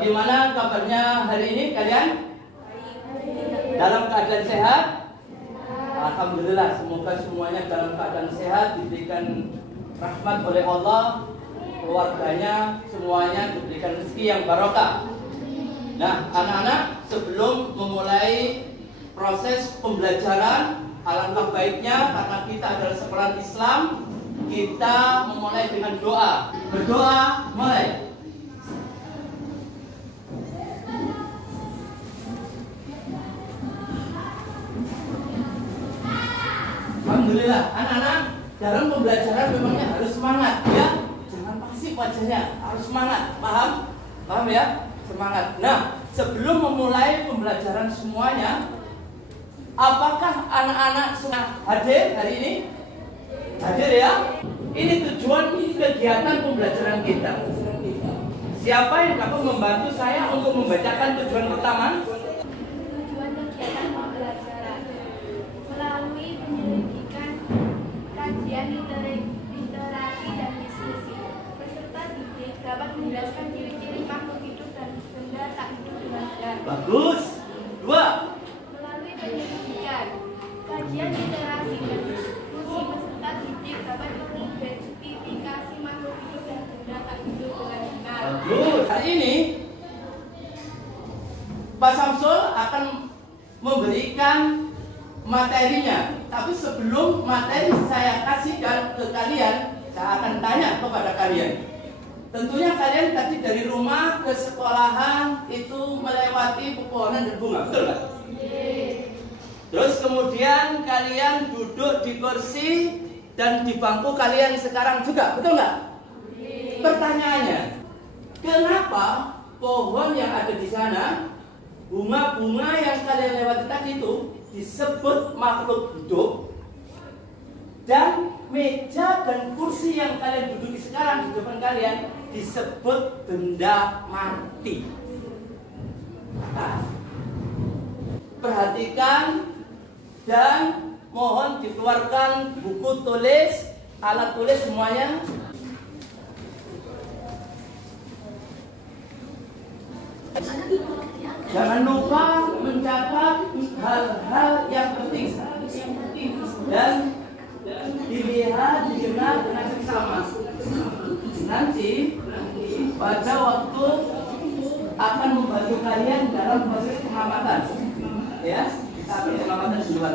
Bagaimana kabarnya hari ini kalian? Dalam keadaan sehat? Alhamdulillah, semoga semuanya dalam keadaan sehat, diberikan rahmat oleh Allah, keluarganya semuanya diberikan rezeki yang barokah. Nah, anak-anak, sebelum memulai proses pembelajaran, alangkah baiknya karena kita adalah sekolah Islam, kita memulai dengan doa. Berdoa, mulai. Alhamdulillah, anak-anak dalam pembelajaran memangnya harus semangat, ya. Jangan pasif wajahnya, harus semangat, paham? Paham ya? Semangat. Nah, sebelum memulai pembelajaran semuanya, apakah anak-anak sudah hadir hari ini? Hadir ya? Ini tujuan kegiatan pembelajaran kita. Siapa yang dapat membantu saya untuk membacakan tujuan pertama? Tujuan kegiatan pembelajaran melalui penyelidikan, kajian literasi dan diskusi. Peserta didik dapat menjelaskan ciri-ciri makhluk hidup dan benda tak hidup dengan benar. Bagus. Dua. Melalui penyelidikan, kajian literasi dan diskusi, peserta didik dapat mengidentifikasi makhluk hidup dan benda tak hidup dengan benar. Bagus. Hari ini Pak Samsul akan memberikan materinya. Tapi sebelum materi saya kasihkan ke kalian, saya akan tanya kepada kalian. Tentunya kalian tadi dari rumah ke sekolahan itu melewati pepohonan dan bunga, betul nggak? Terus kemudian kalian duduk di kursi dan di bangku kalian sekarang juga, betul nggak? Pertanyaannya, kenapa pohon yang ada di sana, bunga-bunga yang kalian lewati tadi itu disebut makhluk hidup, dan meja dan kursi yang kalian duduki sekarang di depan kalian disebut benda mati? Nah, perhatikan dan mohon dikeluarkan buku tulis, alat tulis semuanya. Jangan lupa mencatat hal-hal yang penting dan dilihat, didengar dengan seksama. Nanti pada waktu akan membantu kalian dalam proses pengamatan. Ya, kita ambil pengamatan duluan.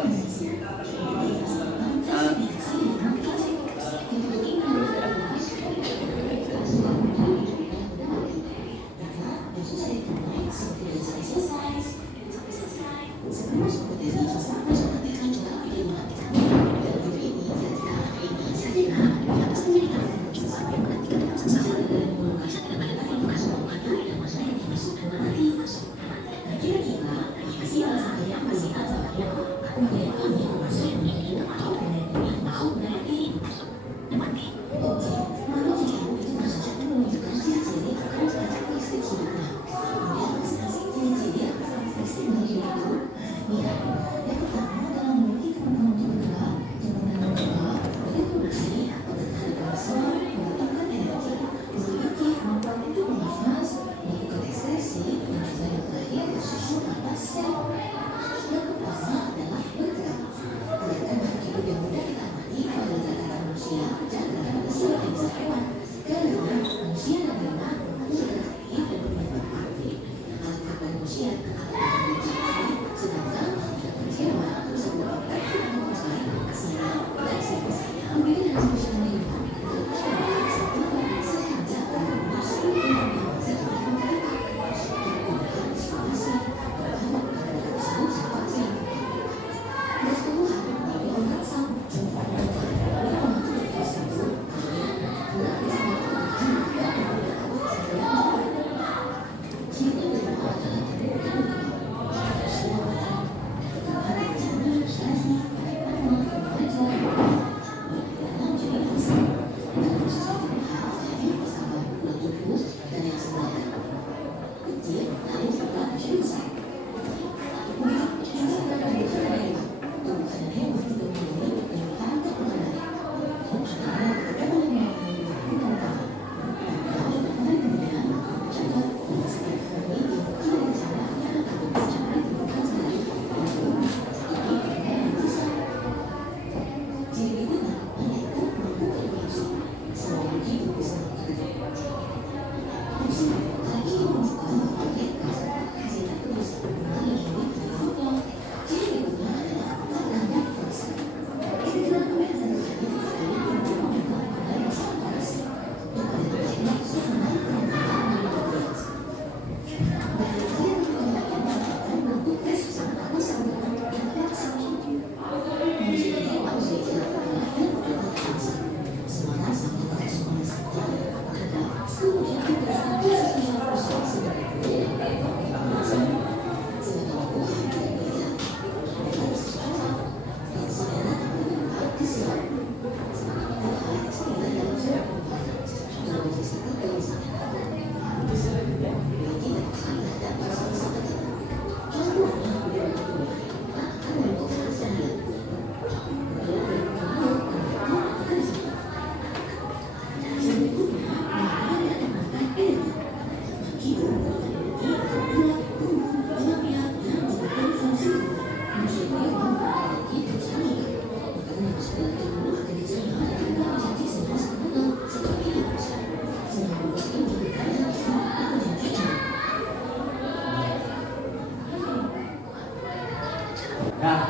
Nah,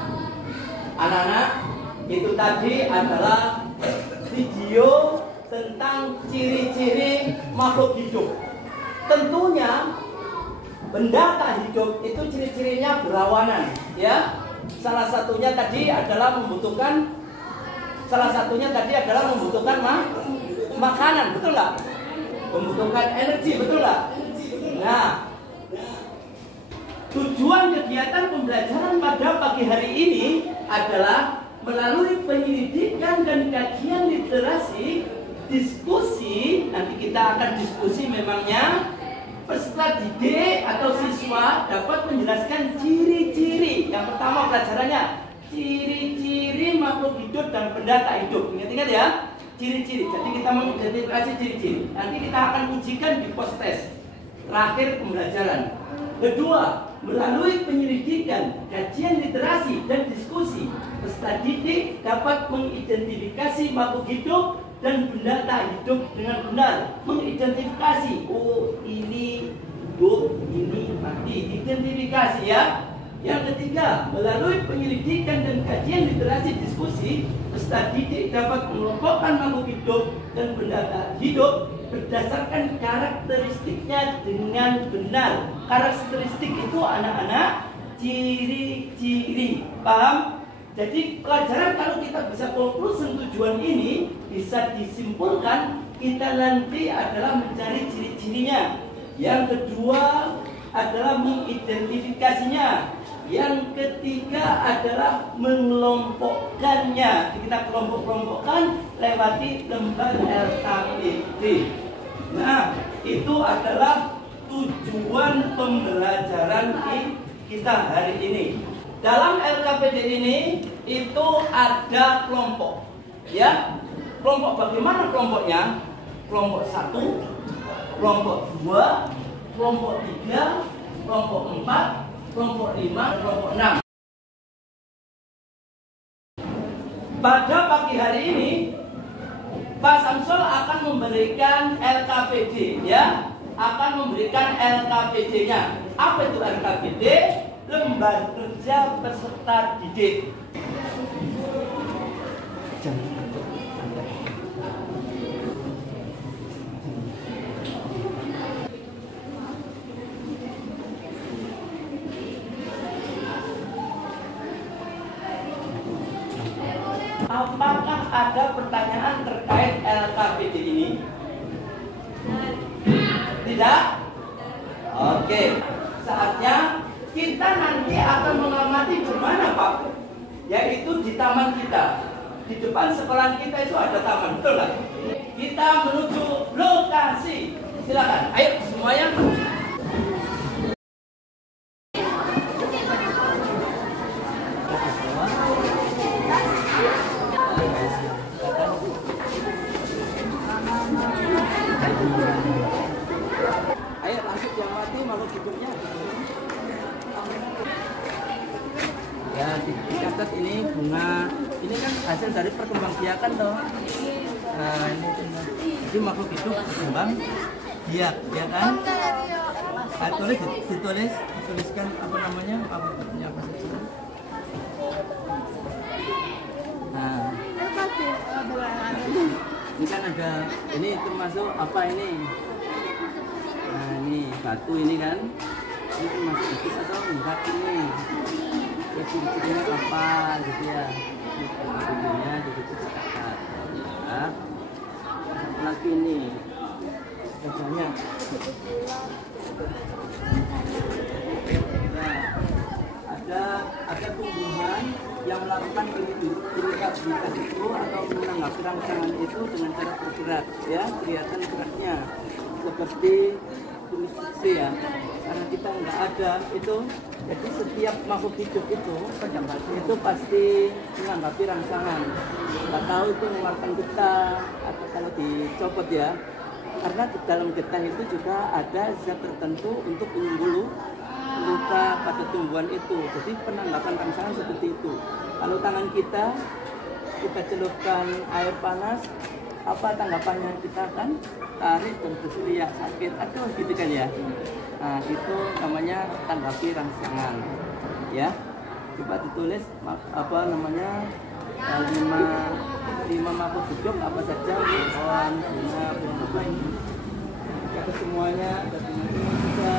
anak-anak, itu tadi adalah video tentang ciri-ciri makhluk hidup. Tentunya benda tak hidup itu ciri-cirinya berlawanan, ya. Salah satunya tadi adalah membutuhkan makanan, betul nggak? Membutuhkan energi, betul nggak? Nah, tujuan kegiatan pembelajaran pada pagi hari ini adalah melalui penyelidikan dan kajian literasi, diskusi. Nanti kita akan diskusi memangnya peserta didik atau siswa dapat menjelaskan ciri-ciri. Yang pertama pelajarannya ciri-ciri makhluk hidup dan benda tak hidup. Ingat-ingat ya, ciri-ciri. Jadi kita mengidentifikasi ciri-ciri. Nanti kita akan ujikan di post test terakhir pembelajaran. Kedua, melalui penyelidikan, kajian literasi dan diskusi, peserta didik dapat mengidentifikasi makhluk hidup dan benda tak hidup dengan benar. Mengidentifikasi, oh ini hidup, ini mati. Identifikasi ya. Yang ketiga, melalui penyelidikan dan kajian literasi diskusi, peserta didik dapat mengelompokkan makhluk hidup dan benda tak hidup berdasarkan karakteristiknya dengan benar. Karakteristik itu anak-anak ciri-ciri, paham? Jadi pelajaran kalau kita bisa conclusion tujuan ini bisa disimpulkan kita nanti adalah mencari ciri-cirinya. Yang kedua adalah mengidentifikasinya. Yang ketiga adalah mengelompokkannya. Kita kelompok-kelompokkan lewati lembar LKPD. Nah, itu adalah tujuan pembelajaran kita hari ini. Dalam LKPD ini itu ada kelompok, ya. Kelompok bagaimana kelompoknya? Kelompok 1, kelompok 2, kelompok 3, kelompok 4, kelompok 5, kelompok 6. Pada pagi hari ini Pak Samsul akan memberikan LKPD, ya. Akan memberikan LKPD-nya. Apa itu LKPD? Lembar kerja peserta didik. Apakah ada pertanyaan terkait LKPD ini? Tidak? Oke, saatnya kita nanti akan mengamati di mana, Pak? Yaitu di taman kita. Di depan sekolah kita itu ada taman, betul nggak? Kita menuju lokasi. Silakan, ayo semuanya. Ayo langsung diamati makhluk hidupnya. Ya, dicatat ini bunga. Ini kan hasil dari perkembangbiakan toh. Nah, ini makhluk hidup berkembang biak, ya kan? Dituliskan apa namanya? Apa saja. Nah, ini kan ada, ini termasuk apa ini? Nah, ini batu ini kan? Ini termasuk hidup atau enggak ini? Ya, ciri-cirinya apa gitu ya? Ciri-cirinya jadi dicatat. Ya. Lagi ini biasanya. Nah, ada tumbuhan yang melakukan iritasi itu atau menanggapi rangsangan itu dengan cara bergerak, ya, kelihatan geraknya seperti tulis C ya, karena kita nggak ada itu. Jadi setiap makhluk hidup itu pasti menanggapi rangsangan. Nggak tahu itu mengeluarkan getah atau kalau dicopot ya, karena di dalam getah itu juga ada zat tertentu untuk menimbulkan luka pada tumbuhan itu. Jadi penanggapan rangsangan seperti itu. Kalau tangan kita celupkan air panas, apa tanggapannya? Kita akan tarik dan berteriak sakit, aduh gitu kan ya. Nah, itu namanya tanggapi rangsangan, ya. Coba ditulis apa namanya, lima makhluk hidup apa saja, pohon, bunga, apa ini. Kata semuanya, kata ini juga.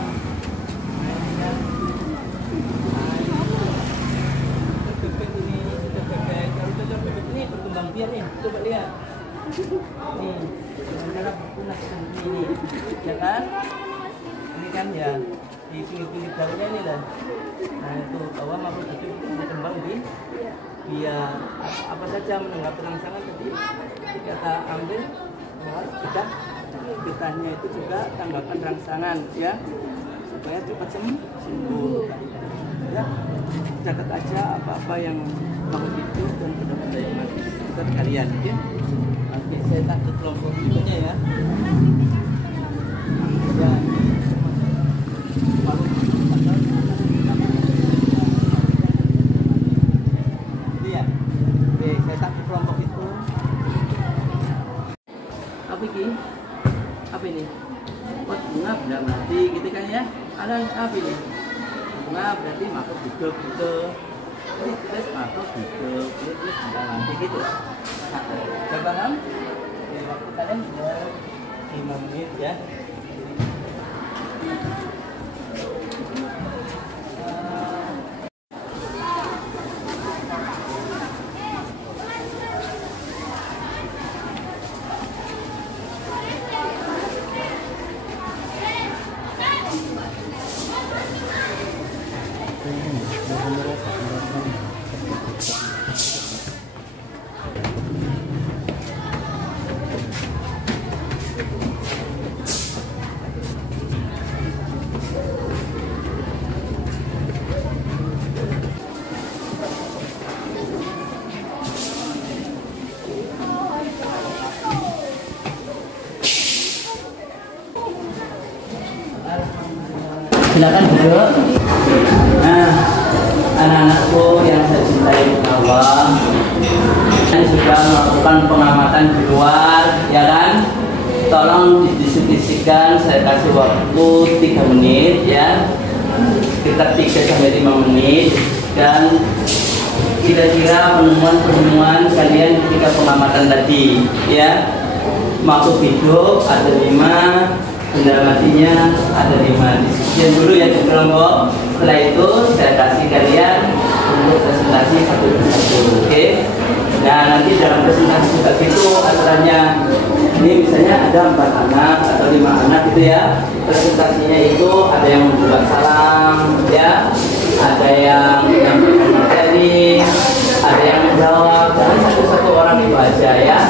Bebek ini, bebek. Kalau cocok bebek ini berkembang biak nih. Coba lihat. Nih, dengan cara punah ini, ya kan? Ini kan ya di pinggir-pinggir daunnya ini lah. Nah itu bahwa makhluk hidup itu berkembang di biak. Apa saja menanggapi rangsangan tadi kita ambil getahnya itu juga tanggapan rangsangan ya, supaya cepat sembuh ya. Catat aja apa-apa yang makhluk hidup dan pendapat dari manusia kalian ya. Oke, saya takut kelompok berikutnya ya. Ya, makhluk hidup atau ya. Oke, saya takut kelompok itu. Apa ini? Apa ini? Pot bunga benda mati gitu kan ya? Ada apa ini? Bunga berarti makhluk hidup gitu. Ini terus makhluk hidup, ini terus benda mati gitu. Sudah paham? Oke, waktu kalian sudah 5 menit ya. Silakan duduk. Nah, anak-anakku yang saya cintai awal, ini sudah melakukan pengamatan di luar, ya kan? Tolong didiskusikan, saya kasih waktu 3 menit ya, sekitar 3-5 menit, dan kira-kira penemuan kalian ketika pengamatan tadi ya. Makhluk hidup ada 5, benda matinya ada 5. Diskusian dulu ya di kelompok. Setelah itu saya kasih kalian untuk presentasi satu persatu. Oke? Nah nanti dalam presentasi seperti itu aturannya, ini misalnya ada 4 anak atau 5 anak gitu ya. Presentasinya itu ada yang membuat salam ya, ada yang menyampaikan materi, ada yang menjawab, dan satu-satu orang itu aja ya.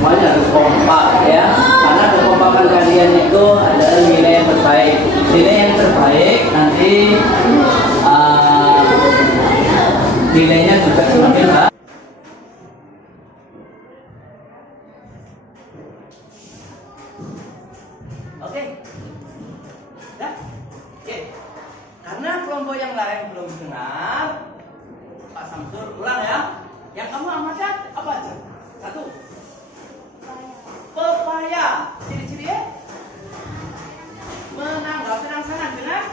Semuanya harus kompak ya, karena kekompakan kalian itu adalah nilai yang terbaik. Nilai yang terbaik nanti nilainya juga semakin baik. Oke, ya, oke. Karena kelompok yang lain belum dengar, Pak Samsul ulang ya. Yang kamu amalkan apa aja? 1. Pepaya, ciri-cirinya menanggapi rangsangan dengan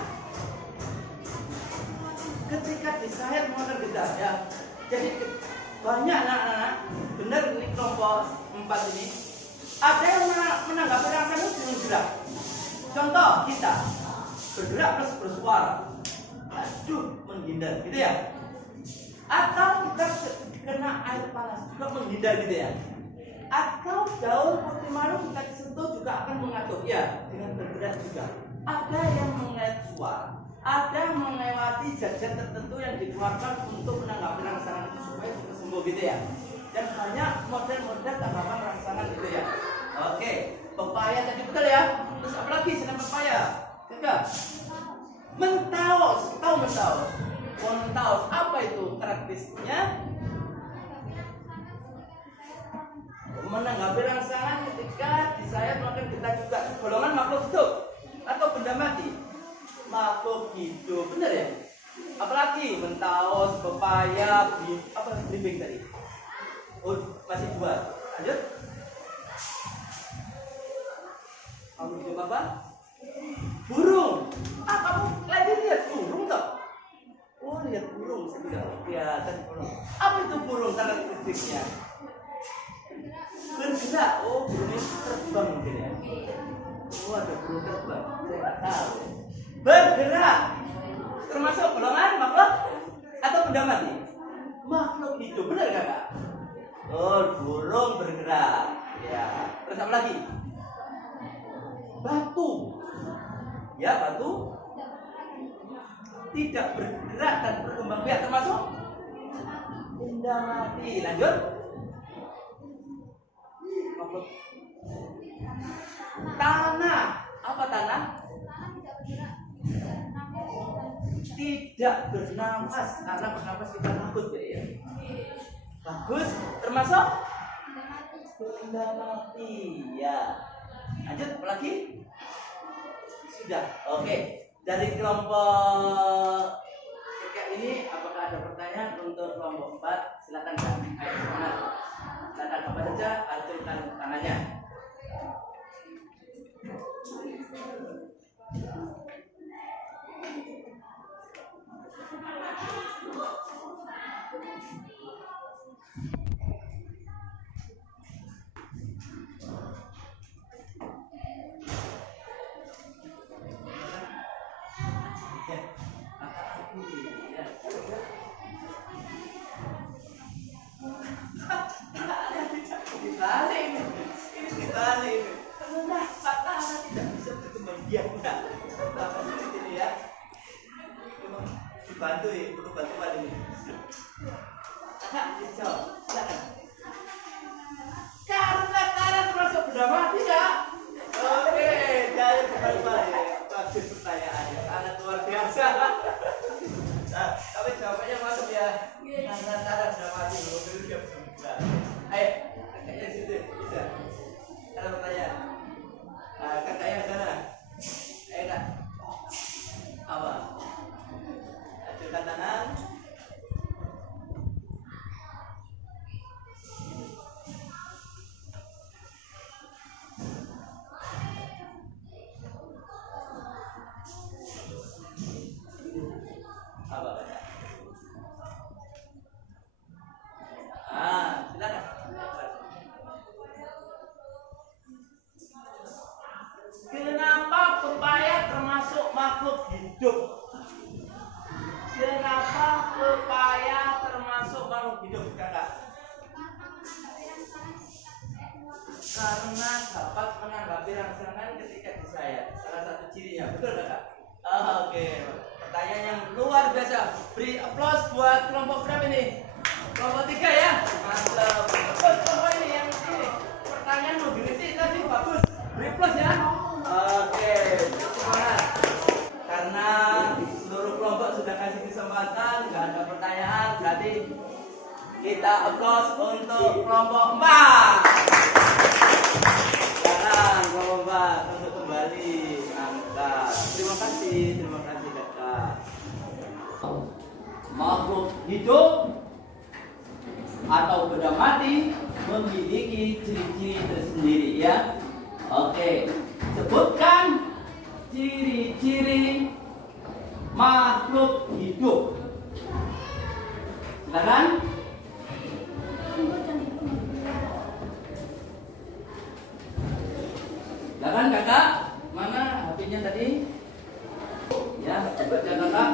ketika disahir mengeluarkan getah ya. Jadi banyak anak-anak, benar ini kelompok 4 ini, ada yang menanggapi rangsangan dengan gerak. Contoh kita bergerak plus bersuara, aduh menghindar gitu ya. Atau kita kena air panas juga menghindar gitu ya. Atau daun putih maru kita disentuh juga akan mengatur ya, dengan bergerak juga. Ada yang mengenai suara, ada melewati zat-zat tertentu yang dikeluarkan untuk menanggapi rangsangan itu supaya cepat sembuh gitu ya. Dan banyak model-model tanggapan rangsangan gitu ya. Oke, pepaya tadi betul ya. Terus apa lagi selain pepaya? Enggak. Mentaus, tahu mentaus? Mentaus apa itu karakteristiknya? Menanggapi rangsangan ketika disayat melakukan getah juga. Golongan makhluk hidup atau benda mati? Makhluk hidup, benar ya? Apalagi mentaus, pepaya, apa belimbing tadi? Oh, masih 2. Lanjut. Kamu hidup apa? Burung. Kamu lagi lihat burung toh? Oh, lihat burung. Saya tidak Ya, tadi burung. Apa itu burung karakteristiknya? Bergerak. Oh, burungnya terbang mungkin ya. Oh, ada burung terbang. Saya nggak tahu. Bergerak. Termasuk golongan makhluk atau benda mati? Makhluk hidup, benar nggak? Oh, burung bergerak. Ya. Terus apa lagi? Batu. Ya, batu tidak bergerak dan berkembang biak, termasuk benda mati. Lanjut. Tanah. Apa tanah? Tidak bernafas. Karena bernafas kita takut ya. Bagus. Termasuk benda mati. Ya. Lanjut. Apa lagi? Sudah. Oke. Dari kelompok kayak ini, apakah ada pertanyaan untuk kelompok 4? Silakan Kak. Ayo semangat. Silakan apa saja, acungkan tangannya. Bantu ya, perlu bantuan ini. Karena termasuk benda mati ya. Oke, jadi baik. Bagus pertanyaannya, sangat luar biasa. Nah, tapi jawabannya masuk ya. Karena benda mati, belum dia bisa buka. Ayo, kakaknya situ bisa. Ada pertanyaan? Kakaknya sana. Ayo kak. Apa? Acungkan tangan. Apa kata? Silakan. Kenapa pepaya termasuk makhluk hidup? Kenapa pepaya termasuk makhluk hidup, kakak? Karena dapat menanggapi rangsangan ketika disayat. Salah satu cirinya, betul kakak? Oke. Pertanyaan yang luar biasa. Beri aplaus buat kelompok berapa ini? Kelompok 3 ya? Mantap. Kelompok ini yang ini. Pertanyaan mobility tadi bagus. Beri aplaus ya. Oke. Semangat. Karena seluruh kelompok sudah kasih kesempatan, nggak ada pertanyaan, berarti kita aplaus untuk kelompok 4. Sekarang kelompok 4 untuk kembali angkat. Terima kasih kakak. Makhluk hidup atau benda mati memiliki ciri-ciri tersendiri ya. Oke, sebutkan ciri-ciri makhluk hidup. Silakan. Silakan kakak. Mana HP-nya tadi? Ya, baca kakak.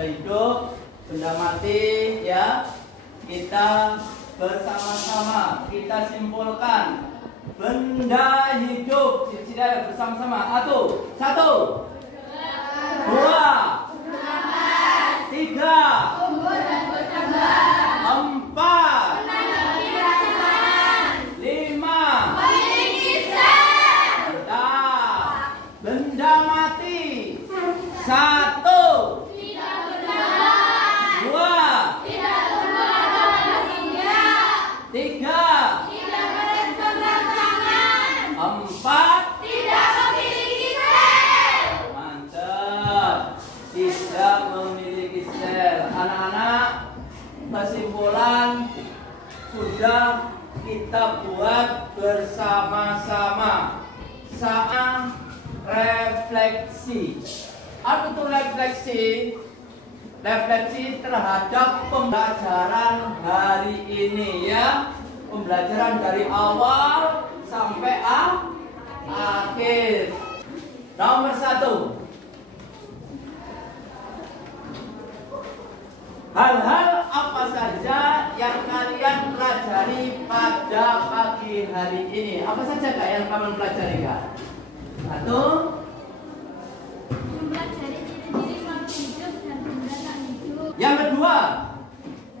benda hidup, benda mati, ya. Kita bersama-sama kita simpulkan benda hidup tidak bersama-sama. Satu, dua, tiga, empat, lima. Benda mati. Satu, dua, tiga, empat. Mantap. Tidak memiliki sel. Anak-anak, kesimpulan sudah kita buat bersama-sama. Saat refleksi. Apa itu refleksi? Refleksi terhadap pembelajaran hari ini, ya. Pembelajaran dari awal sampai akhir. Nomor 1. Hal-hal apa saja yang kalian pelajari pada pagi hari ini? Apa saja Kak yang kalian pelajari, Kak? 1. Mempelajari ciri-ciri makhluk hidup dan benda tak hidup. Yang kedua,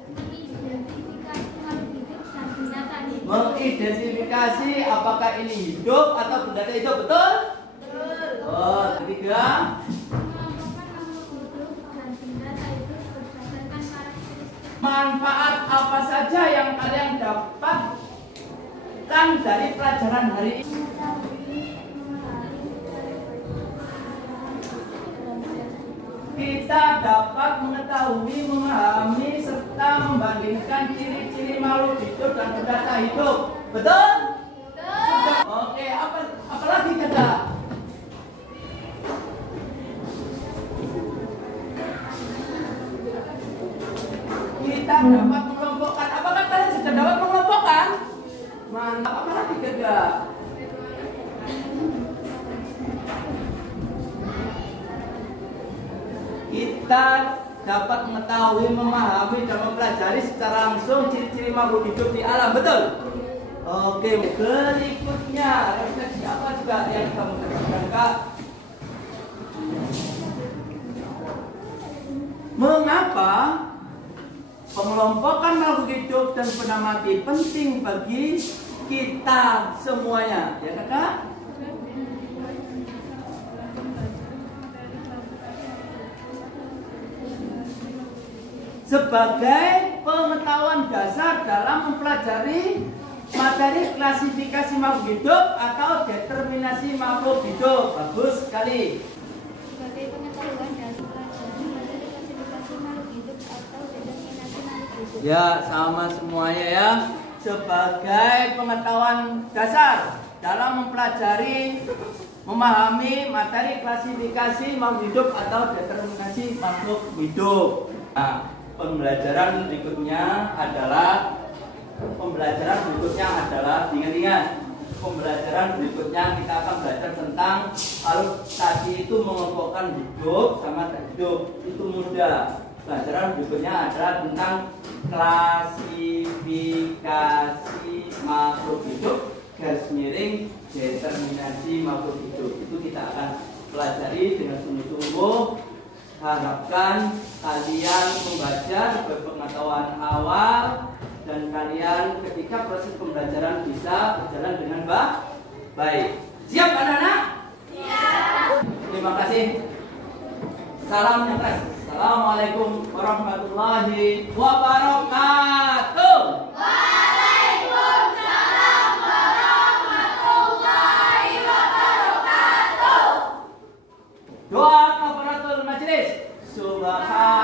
mengidentifikasi makhluk hidup dan benda tak hidup. mengidentifikasi apakah ini hidup atau benda tak hidup, betul? Betul. Oh, ketiga, Mengelompokkan makhluk hidup dan benda tak hidup berdasarkan karakteristik. manfaat apa saja yang kalian dapatkan dari pelajaran hari ini? Kita dapat mengetahui, memahami, serta membandingkan ciri-ciri makhluk hidup dan benda tak hidup. Betul? Betul. Oke, apa lagi Kak? Kita dapat mengelompokkan. Apakah kalian sudah dapat mengelompokkan? Mantap. Apa lagi Kak? Kita dapat mengetahui, memahami, dan mempelajari secara langsung ciri-ciri makhluk hidup di alam. Betul? Oke, berikutnya refleksi apa juga yang kamu kerjakan, Kak? Mengapa pengelompokan makhluk hidup dan benda mati penting bagi kita semuanya? Ya, Kakak? Sebagai pengetahuan dasar dalam mempelajari materi klasifikasi makhluk hidup atau determinasi makhluk hidup. Bagus sekali. Sebagai pengetahuan dasar pelajaran materi klasifikasi makhluk hidup atau determinasi makhluk hidup. Ya, sama semuanya ya. Sebagai pengetahuan dasar dalam mempelajari, memahami materi klasifikasi makhluk hidup atau determinasi makhluk hidup. Nah, pembelajaran berikutnya adalah ingat-ingat. Pembelajaran berikutnya kita akan belajar tentang kalau tadi itu mengelompokkan hidup sama tak hidup itu mudah. Pelajaran berikutnya adalah tentang klasifikasi makhluk hidup garis miring determinasi makhluk hidup. Itu kita akan pelajari dengan sungguh-sungguh. Harapkan kalian membaca berpengetahuan awal dan kalian ketika proses pembelajaran bisa berjalan dengan baik. Siap anak-anak? Siap. Terima kasih. Salam yang keras. Assalamualaikum warahmatullahi wabarakatuh. Waalaikumsalam warahmatullahi wabarakatuh. Doa kafaratul majlis. Subhan